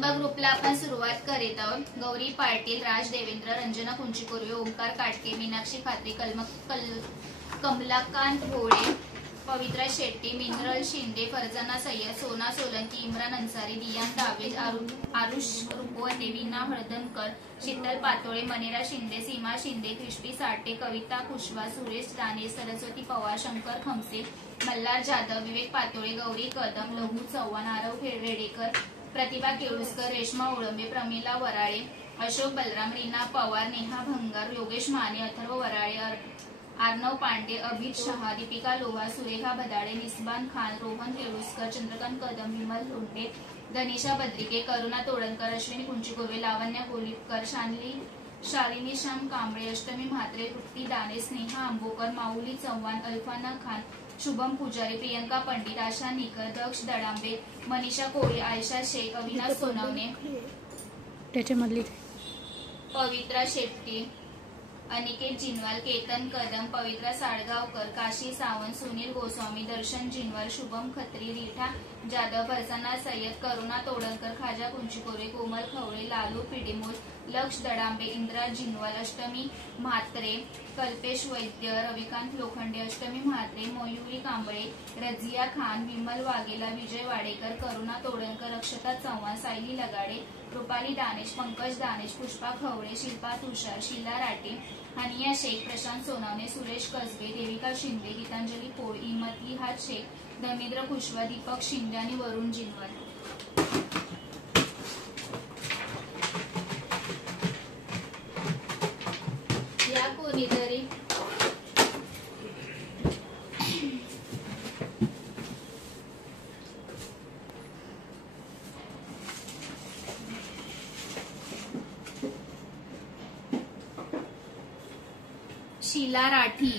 स्तंभ ग्रुपला आपण सुरुवात करीत आहोत। गौरी पाटील, राज देवेंद्र, रंजना कुंचीकुर्वे, ओंकार काटके, मीनाक्षी खात्री, कमलाकांत भोळे, पवित्रा शेट्टी, मिनरल शिंदे, फरजाना सय्यद, सोना सोलंकी, इम्रान अन्सारी, दियान दावेद, आरुष रुपवते, वीणा हळदणकर, शीतल पातोळे, मनेरा शिंदे, सीमा शिंदे, क्रिस्पी साठे, कविता कुशवा, सुरेश दाने, सरस्वती पवार, शंकर खमसे, मल्हार जाधव, विवेक पातोळे, गौरी कदम, लघु चव्हाण, आरव वेडेकर, प्रतिभा केळुसकर, रेश्मा ओळंबे, प्रमिला वराळे, अशोक बलराम, रीना पवार, नेहा भंगार, योगेश माने, अथर्व वराळे, अर्णव पांडे, अभित शहा, दीपिका लोहा, सुरेखा भदाडे, निस्बान खान, रोहन केळुसकर, चंद्रकांत कदम, विमल लोंढे, धनिषा बद्रिके, करुणा तोडणकर, अश्विनी कुंचीकुर्वे, लावण्या कोलिपकर, शालिनी श्याम कांबळे, अष्टमी म्हात्रे, तृप्ती दाने, स्नेहा आंबोकर, माऊली चव्हाण, अल्फाना खान, शुभम पुजारी, प्रियंका पंडित, आशा निकर, दक्ष दडांबे, मनीषा कोळी, आयशा शेख, अविनाश सोनवणे, त्याच्यामधली पवित्रा शेट्टी, अनिकेत जिनवाल, केतन कदम, पवित्रा साळगावकर, काशी सावंत, सुनील गोस्वामी, दर्शन जिनवाल, शुभम खत्री, रीठा जाधव, फरजाना सय्यद, करुणा तोडणकर, खाजा कुंचीकुर्वे, कोमल खवळे, लालू पिडिमोल, लक्ष दडांबे, इंद्रा जिनवाल, अष्टमी म्हात्रे, कल्पेश वैद्य, रविकांत लोखंडे, अष्टमी म्हात्रे, मयुरी कांबळे, रझिया खान, विमल वाघेला, विजय वाडेकर, करुणा तोडणकर, अक्षता चव्हाण, सायली लगाडे, रुपाली दानेश, पंकज दानेश, पुष्पा खवळे, शिल्पा तुषार, शीला राटे, हनिया शेख, प्रशांत सोनावणे, सुरेश कसबे, देविका शिंदे, गीतांजली पोळ, इमतिहाद शेख, धर्मेंद्र कुशवा, दीपक शिंदे आणि वरुण जिनवाल। या कोणीतरी शीला राठी,